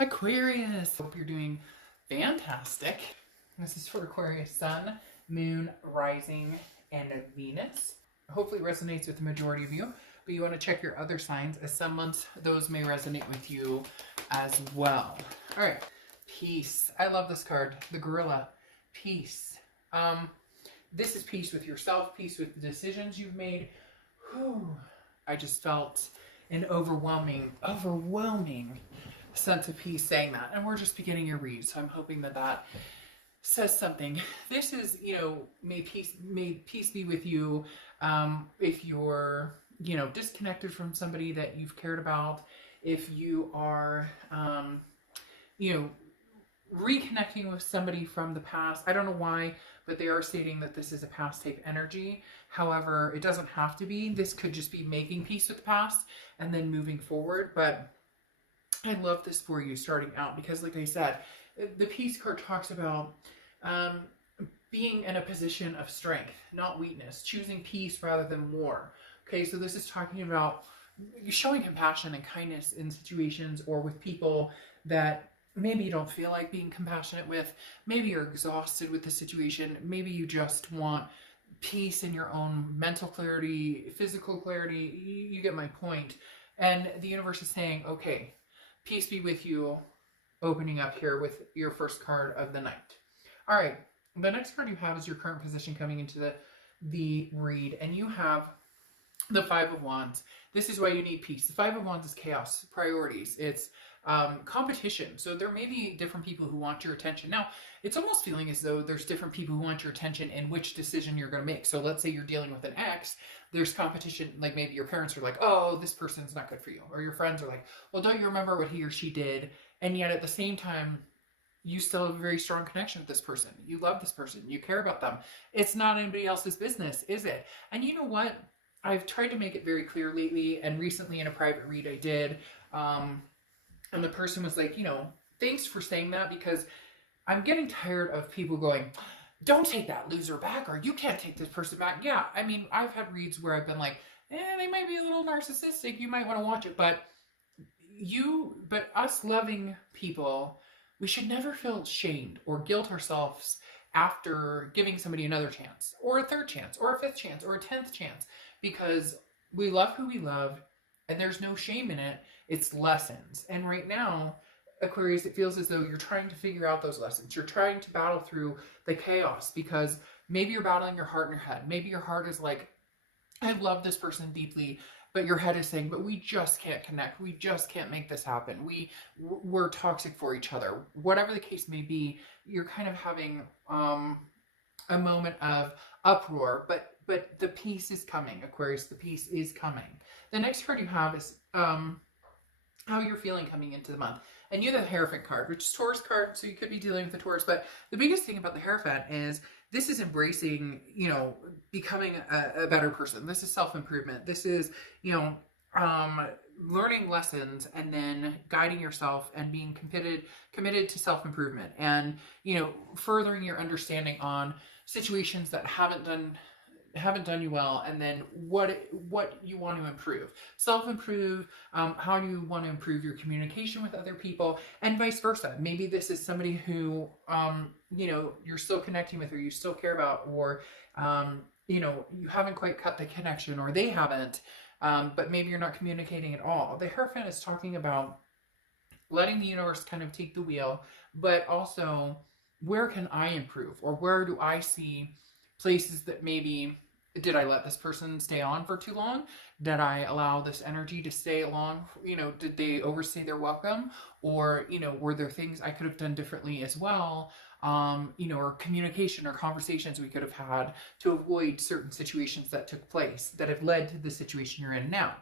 Aquarius, hope you're doing fantastic. This is for Aquarius Sun, Moon, Rising, and Venus. Hopefully it resonates with the majority of you, but you want to check your other signs, as some months those may resonate with you as well. All right, peace. I love this card, the gorilla. Peace. This is peace with yourself, peace with the decisions you've made. Whew. I just felt an overwhelming sense of peace saying that, and we're just beginning your read, so I'm hoping that that says something. This is, may peace be with you. If you're, disconnected from somebody that you've cared about, if you are, reconnecting with somebody from the past. I don't know why, but they are stating that this is a past type energy. However, it doesn't have to be. This could just be making peace with the past and then moving forward. But I love this for you starting out because, like I said, the peace card talks about being in a position of strength, not weakness, choosing peace rather than war. Okay, so this is talking about showing compassion and kindness in situations or with people that maybe you don't feel like being compassionate with. Maybe you're exhausted with the situation. Maybe you just want peace in your own mental clarity, physical clarity. You get my point. And the universe is saying, okay, peace be with you, opening up here with your first card of the night. All right, the next card you have is your current position coming into the read, and you have the Five of Wands. This is why you need peace. The Five of Wands is chaos, priorities. It's competition. So there may be different people who want your attention. Now, it's almost feeling as though there's different people who want your attention in which decision you're going to make. So let's say you're dealing with an ex, there's competition. Like maybe your parents are like, oh, this person's not good for you. Or your friends are like, well, don't you remember what he or she did? And yet at the same time, you still have a very strong connection with this person. You love this person. You care about them. It's not anybody else's business, is it? And you know what? I've tried to make it very clear lately, and recently in a private read I did, and the person was like, thanks for saying that, because I'm getting tired of people going, don't take that loser back, or you can't take this person back. Yeah, I mean, I've had reads where I've been like, they might be a little narcissistic. You might want to watch it. But us loving people, we should never feel shamed or guilt ourselves after giving somebody another chance, or a third chance, or a fifth chance, or a 10th chance, because we love who we love, and there's no shame in it. It's lessons. And right now, Aquarius, it feels as though you're trying to figure out those lessons. You're trying to battle through the chaos, because maybe you're battling your heart in your head. Maybe your heart is like, I love this person deeply, but your head is saying, but we just can't connect. We just can't make this happen. We're toxic for each other. Whatever the case may be, you're kind of having a moment of uproar, but the peace is coming, Aquarius. The peace is coming. The next card you have is how you're feeling coming into the month. And you have the Hierophant card, which is Taurus card, so you could be dealing with the Taurus. But the biggest thing about the Hierophant is this is embracing, becoming a better person. This is self-improvement. This is, learning lessons and then guiding yourself and being committed to self-improvement and, furthering your understanding on situations that haven't done you well, and then what you want to improve, self-improve, how do you want to improve your communication with other people, and vice versa. Maybe this is somebody who you're still connecting with, or you still care about, or you haven't quite cut the connection, or they haven't, but maybe you're not communicating at all. The Hierophant is talking about letting the universe kind of take the wheel, but also, where can I improve, or where do I see places that maybe, did I let this person stay on for too long? Did I allow this energy to stay along? Did they overstay their welcome? Or, were there things I could have done differently as well? Or communication or conversations we could have had to avoid certain situations that took place that have led to the situation you're in now.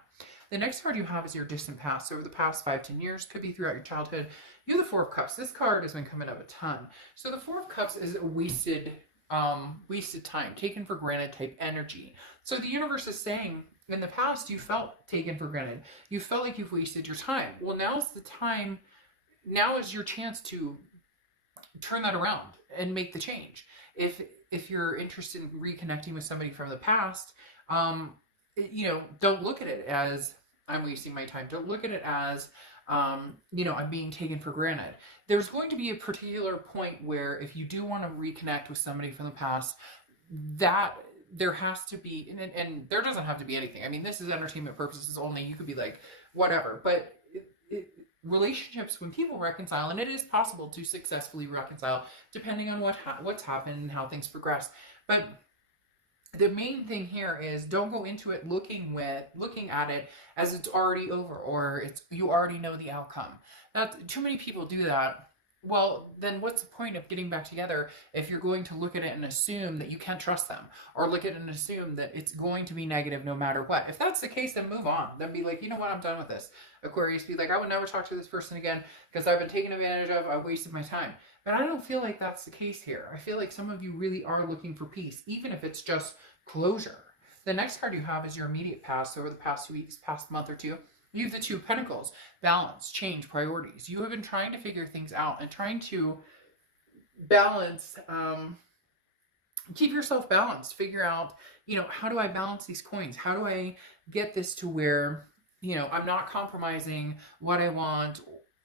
The next card you have is your distant past. So over the past 5-10 years, could be throughout your childhood. You have the Four of Cups. This card has been coming up a ton. So the Four of Cups is a wasted time, taken for granted type energy. So the universe is saying, in the past, you felt taken for granted. You felt like you've wasted your time. Well, now's the time. Now is your chance to turn that around and make the change. If you're interested in reconnecting with somebody from the past, don't look at it as I'm wasting my time. Don't look at it as You know, I'm being taken for granted. There's going to be a particular point where if you do want to reconnect with somebody from the past, that there has to be, and there doesn't have to be anything. I mean, this is entertainment purposes only. You could be like, whatever. But relationships, when people reconcile, and it is possible to successfully reconcile depending on what's happened and how things progress. But the main thing here is don't go into it looking at it as it's already over, or you already know the outcome. Too many people do that. Well, then what's the point of getting back together if you're going to look at it and assume that you can't trust them, or look at it and assume that it's going to be negative no matter what? If that's the case, then move on. Then be like, you know what, I'm done with this. Aquarius, be like, I would never talk to this person again because I've been taken advantage of. I wasted my time. But I don't feel like that's the case here. I feel like some of you really are looking for peace, even if it's just closure. The next card you have is your immediate past. Over the past 2 weeks, past month or two, you have the Two of Pentacles. Balance, change, priorities. You have been trying to figure things out and trying to balance, keep yourself balanced. Figure out, you know, how do I balance these coins? How do I get this to where, you know, I'm not compromising what I want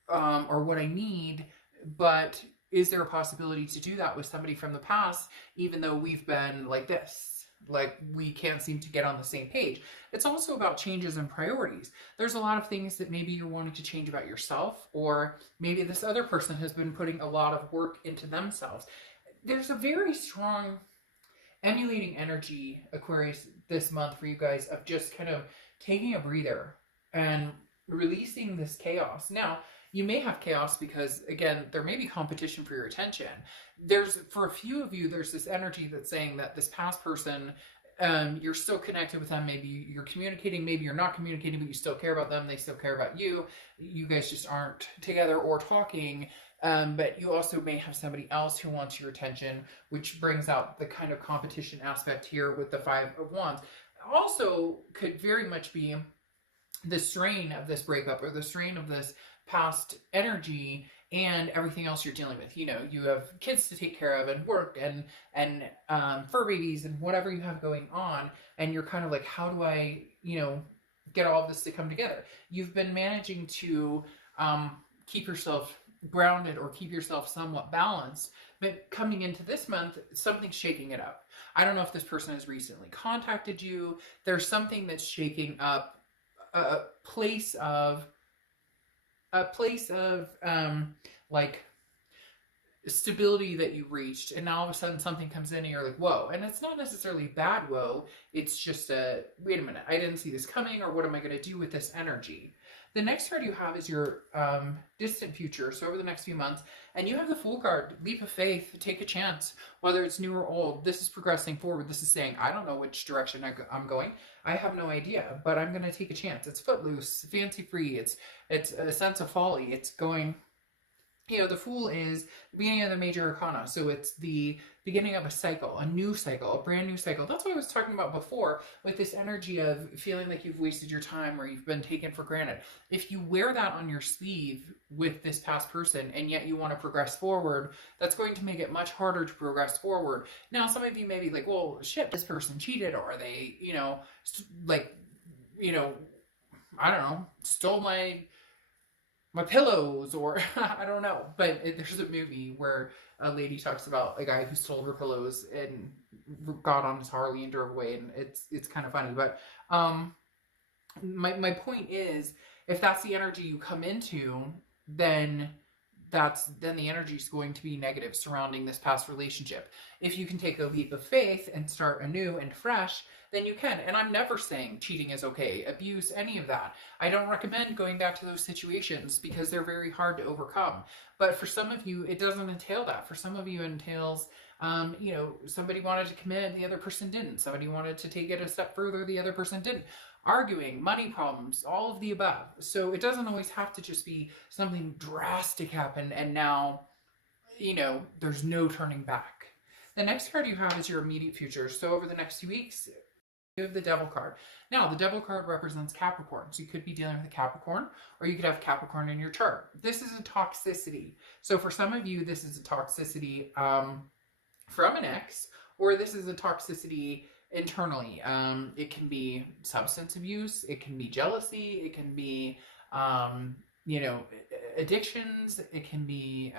or what I need, but is there a possibility to do that with somebody from the past, even though we've been like this? Like, we can't seem to get on the same page. It's also about changes in priorities. There's a lot of things that maybe you're wanting to change about yourself, or maybe this other person has been putting a lot of work into themselves. There's a very strong emulating energy, Aquarius, this month for you guys, of just kind of taking a breather and releasing this chaos. Now, you may have chaos because, again, there may be competition for your attention. For a few of you, there's this energy that's saying that this past person, you're still connected with them. Maybe you're communicating, maybe you're not communicating, but you still care about them. They still care about you. You guys just aren't together or talking. But you also may have somebody else who wants your attention, which brings out the kind of competition aspect here with the Five of Wands. Also could very much be the strain of this breakup, or the strain of this past energy and everything else you're dealing with. You know, you have kids to take care of, and work, and fur babies, and whatever you have going on, and you're kind of like, how do I, you know, get all of this to come together? You've been managing to keep yourself grounded or keep yourself somewhat balanced, but coming into this month, something's shaking it up. I don't know if this person has recently contacted you. There's something that's shaking up a place of like stability that you reached, and now all of a sudden something comes in and you're like, whoa. And it's not necessarily bad whoa, it's just wait a minute, I didn't see this coming, or what am I going to do with this energy? The next card you have is your distant future, so over the next few months, and you have the Fool card. Leap of faith, take a chance, whether it's new or old. This is progressing forward. This is saying, I don't know which direction I'm going. I have no idea, but I'm going to take a chance. It's footloose, fancy free. It's a sense of folly. It's going, you know, the Fool is the beginning of the major arcana. So it's the beginning of a cycle, a new cycle, a brand new cycle. That's what I was talking about before with this energy of feeling like you've wasted your time or you've been taken for granted. If you wear that on your sleeve with this past person and yet you want to progress forward, that's going to make it much harder to progress forward. Now, some of you may be like, well, shit, this person cheated, or they, you know, like, you know, I don't know, stole my pillows, or I don't know. But there's a movie where a lady talks about a guy who stole her pillows and got on his Harley and drove away, and it's kind of funny. But my point is, if that's the energy you come into, then the energy is going to be negative surrounding this past relationship. If you can take a leap of faith and start anew and fresh, then you can. And I'm never saying cheating is okay, abuse, any of that. I don't recommend going back to those situations because they're very hard to overcome. But for some of you, it doesn't entail that. For some of you, it entails, you know, somebody wanted to commit and the other person didn't. Somebody wanted to take it a step further, the other person didn't. Arguing, money problems, all of the above. So it doesn't always have to just be something drastic happen and now, you know, there's no turning back. The next card you have is your immediate future. So over the next few weeks, you have the Devil card. Now, the Devil card represents Capricorn. So you could be dealing with a Capricorn, or you could have Capricorn in your chart. This is a toxicity. So for some of you, this is a toxicity from an ex, or this is a toxicity internally. It can be substance abuse, it can be jealousy, it can be you know, addictions. It can be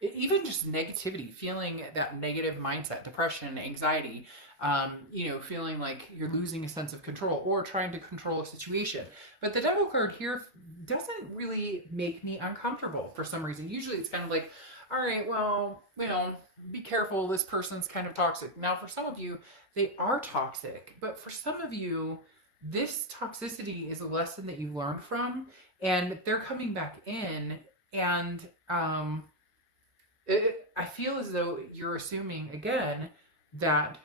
even just negativity, feeling that negative mindset, depression, anxiety, you know, feeling like you're losing a sense of control or trying to control a situation. But the devil card here doesn't really make me uncomfortable for some reason. Usually it's kind of like, all right, well, you know, be careful. This person's kind of toxic. Now, for some of you, they are toxic. But for some of you, this toxicity is a lesson that you learned from, and they're coming back in. And I feel as though you're assuming again that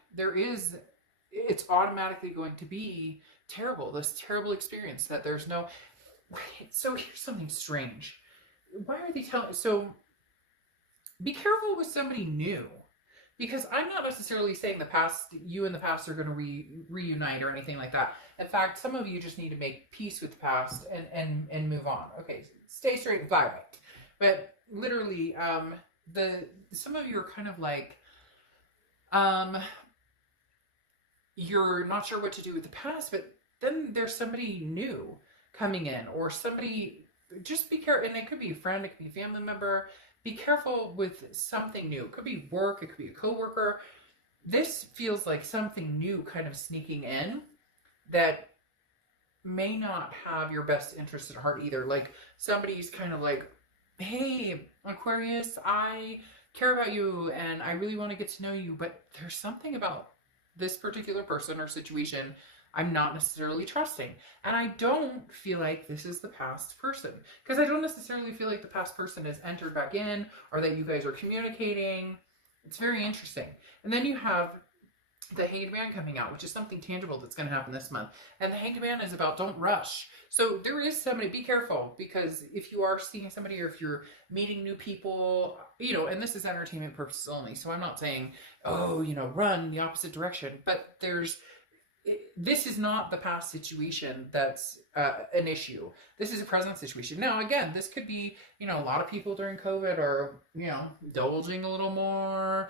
it's automatically going to be terrible, this terrible experience, that there's no. So here's something strange. Why are they telling? So be careful with somebody new, because I'm not necessarily saying you and the past are going to reunite or anything like that. In fact, some of you just need to make peace with the past and move on. Okay, stay straight and fly right. But literally, some of you are kind of like, you're not sure what to do with the past, but then there's somebody new coming in, or somebody. Just be careful, and it could be a friend, it could be a family member. Be careful with something new. It could be work, it could be a coworker. This feels like something new kind of sneaking in that may not have your best interest at heart either. Like somebody's kind of like, hey, Aquarius, I care about you and I really want to get to know you, but there's something about this particular person or situation I'm not necessarily trusting. And I don't feel like this is the past person, because I don't necessarily feel like the past person has entered back in, or that you guys are communicating. It's very interesting. And then you have the Hanged Man coming out, which is something tangible that's going to happen this month. And the Hanged Man is about don't rush. So there is somebody, be careful, because if you are seeing somebody, or if you're meeting new people, you know, and this is entertainment purposes only. So I'm not saying, oh, you know, run the opposite direction, but this is not the past situation that's an issue. This is a present situation. Now, again, this could be, you know, a lot of people during COVID are, you know, indulging a little more,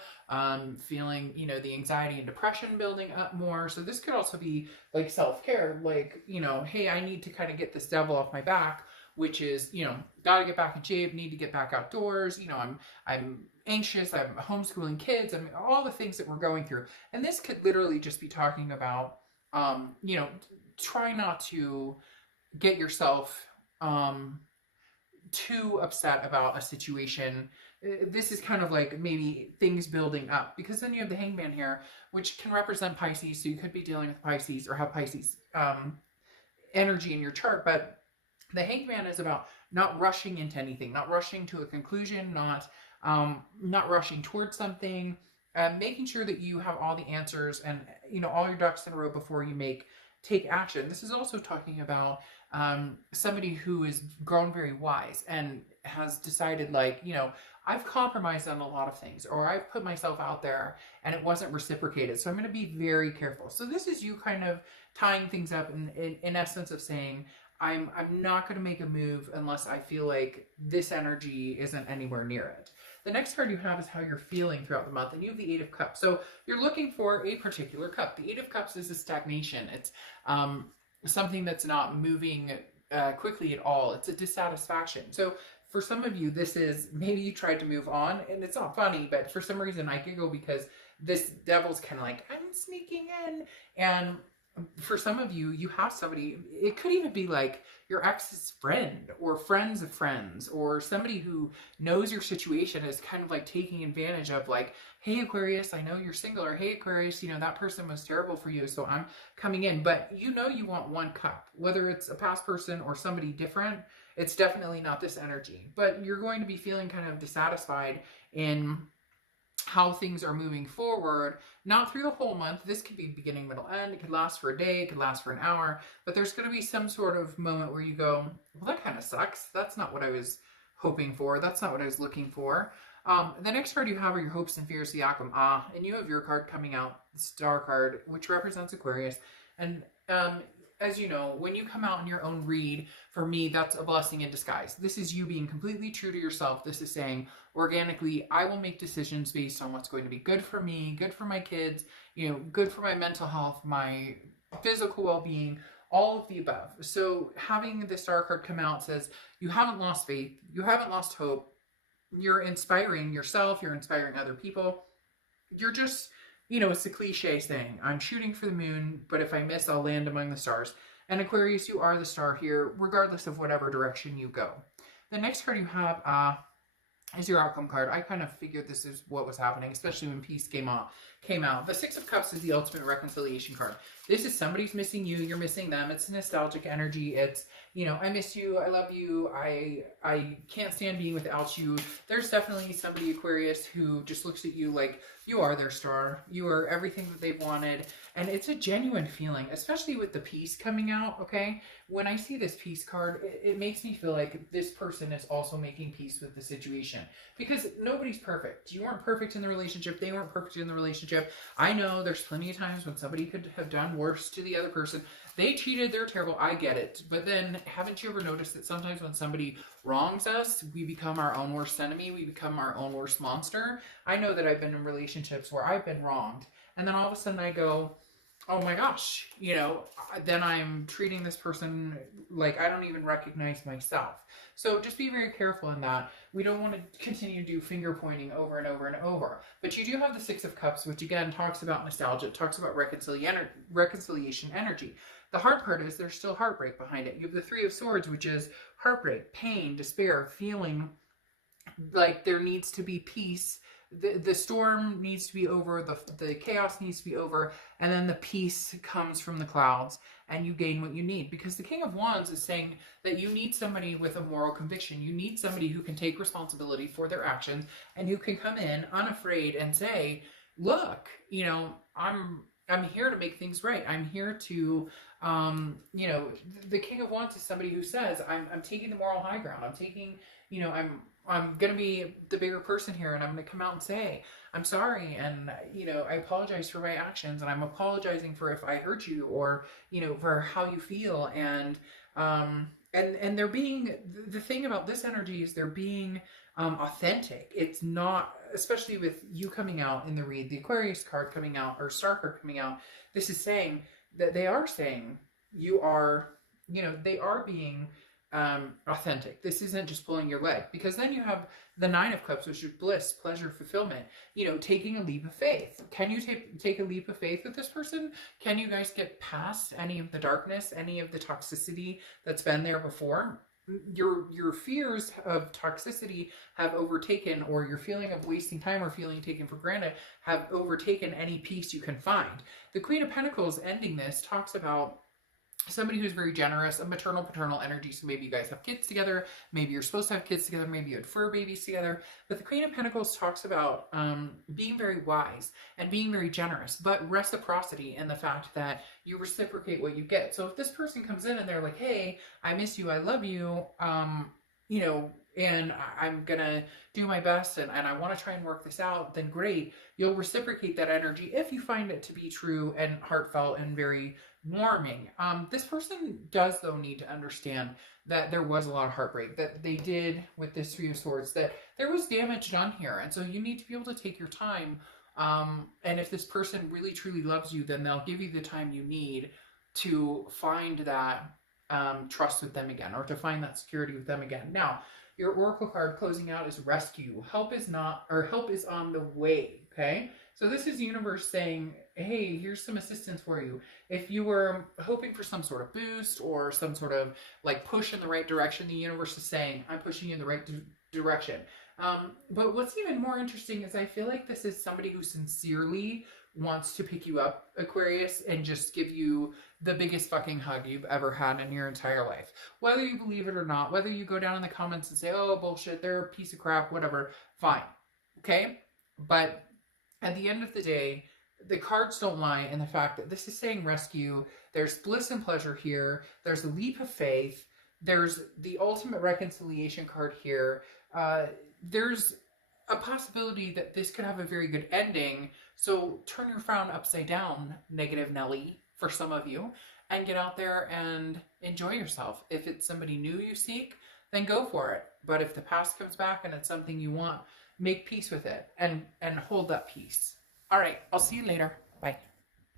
feeling, you know, the anxiety and depression building up more. So this could also be like self-care, like, you know, hey, I need to kind of get this devil off my back, which is, you know, got to get back in shape, need to get back outdoors. You know, I'm anxious, I'm homeschooling kids, I mean, all the things that we're going through. And this could literally just be talking about, you know, try not to get yourself too upset about a situation. This is kind of like maybe things building up, because then you have the Hangman here, which can represent Pisces. So you could be dealing with Pisces, or have Pisces energy in your chart. But the Hangman is about not rushing into anything, not rushing to a conclusion, not rushing towards something. Making sure that you have all the answers and, you know, all your ducks in a row before you take action. This is also talking about somebody who has grown very wise and has decided, like, you know, I've compromised on a lot of things, or I've put myself out there and it wasn't reciprocated, so I'm going to be very careful. So this is you kind of tying things up in essence of saying, I'm not going to make a move unless I feel like this energy isn't anywhere near it. The next card you have is how you're feeling throughout the month, and you have the Eight of Cups. So you're looking for a particular cup. The Eight of Cups is a stagnation. It's something that's not moving quickly at all. It's a dissatisfaction. So for some of you, this is, maybe you tried to move on, and it's not funny, but for some reason I giggle because this devil's kind of like, I'm sneaking in. And for some of you, you have somebody, it could even be like your ex's friend, or friends of friends, or somebody who knows your situation is kind of like taking advantage of, like, hey, Aquarius, I know you're single, or hey, Aquarius, you know, that person was terrible for you, so I'm coming in. But you know you want one cup, whether it's a past person or somebody different. It's definitely not this energy, but you're going to be feeling kind of dissatisfied in how things are moving forward, not through the whole month. This could be beginning, middle, end. It could last for a day, it could last for an hour, but there's going to be some sort of moment where you go, well, that kind of sucks. That's not what I was hoping for. That's not what I was looking for. The next card you have are your hopes and fears, the Akam, and you have your card coming out, the Star card, which represents Aquarius. And as you know, when you come out in your own read, for me, that's a blessing in disguise. This is you being completely true to yourself. This is saying, organically, I will make decisions based on what's going to be good for me, good for my kids, you know, good for my mental health, my physical well-being, all of the above. So having the Star card come out says you haven't lost faith, you haven't lost hope, you're inspiring yourself, you're inspiring other people. You're just, you know, it's a cliche saying, I'm shooting for the moon, but if I miss, I'll land among the stars. And Aquarius, you are the star here, regardless of whatever direction you go. The next card you have is your outcome card. I kind of figured this is what was happening, especially when peace came out. The Six of Cups is the ultimate reconciliation card. This is somebody's missing you, you're missing them. It's nostalgic energy. It's, you know, I miss you, I love you, I can't stand being without you. There's definitely somebody, Aquarius, who just looks at you like you are their star. You are everything that they've wanted. And it's a genuine feeling, especially with the peace coming out, okay? When I see this peace card, it makes me feel like this person is also making peace with the situation. Because nobody's perfect. You weren't perfect in the relationship. They weren't perfect in the relationship. I know there's plenty of times when somebody could have done worse to the other person. They cheated, they're terrible, I get it. But then, haven't you ever noticed that sometimes when somebody wrongs us, we become our own worst enemy, we become our own worst monster? I know that I've been in relationships where I've been wronged, and then all of a sudden I go, oh my gosh, you know, then I'm treating this person like I don't even recognize myself. So just be very careful in that. We don't want to continue to do finger pointing over and over and over. But you do have the Six of Cups, which again talks about nostalgia, talks about reconciliation energy. The hard part is there's still heartbreak behind it. You have the Three of Swords, which is heartbreak, pain, despair, feeling like there needs to be peace. The storm needs to be over, the chaos needs to be over, and then the peace comes from the clouds, and you gain what you need. Because the King of Wands is saying that you need somebody with a moral conviction. You need somebody who can take responsibility for their actions, and who can come in unafraid and say, look, you know, I'm here to make things right. I'm here to, you know, the King of Wands is somebody who says, I'm taking the moral high ground. I'm taking, you know, I'm going to be the bigger person here, and I'm going to come out and say, I'm sorry, and, you know, I apologize for my actions, and I'm apologizing for if I hurt you, or, you know, for how you feel, and they're being, the thing about this energy is they're being authentic. It's not, especially with you coming out in the read, the Aquarius card coming out, or Star card coming out, this is saying that they are saying you are, you know, they are being authentic. This isn't just pulling your leg, because then you have the Nine of Cups, which is bliss, pleasure, fulfillment, you know, taking a leap of faith. Can you take a leap of faith with this person? Can you guys get past any of the darkness, any of the toxicity that's been there before? Your fears of toxicity have overtaken, or your feeling of wasting time or feeling taken for granted have overtaken any peace you can find. The Queen of Pentacles ending this talks about somebody who's very generous, a maternal paternal energy. So maybe you guys have kids together, maybe you're supposed to have kids together, maybe you had fur babies together. But the Queen of Pentacles talks about being very wise and being very generous, but reciprocity in the fact that you reciprocate what you get. So if this person comes in and they're like, hey, I miss you, I love you, you know, and I'm gonna do my best, and I want to try and work this out, then great. You'll reciprocate that energy if you find it to be true and heartfelt and very warming. This person does, though, need to understand that there was a lot of heartbreak, that they did with this Three of Swords, that there was damage done here. And so you need to be able to take your time. And if this person really truly loves you, then they'll give you the time you need to find that trust with them again, or to find that security with them again. Now, your Oracle card closing out is rescue. Help is on the way, okay? So this is the universe saying, hey, here's some assistance for you. If you were hoping for some sort of boost or some sort of like push in the right direction, the universe is saying, I'm pushing you in the right direction. But what's even more interesting is I feel like this is somebody who sincerely wants to pick you up, Aquarius, and just give you the biggest fucking hug you've ever had in your entire life. Whether you believe it or not, whether you go down in the comments and say, oh, bullshit, they're a piece of crap, whatever, fine. Okay? But at the end of the day, the cards don't lie in the fact that this is saying rescue. There's bliss and pleasure here. There's a leap of faith. There's the ultimate reconciliation card here. There's a possibility that this could have a very good ending. So turn your frown upside down, negative Nelly, for some of you, and get out there and enjoy yourself. If it's somebody new you seek, then go for it. But if the past comes back and it's something you want, make peace with it and hold that peace. All right, I'll see you later.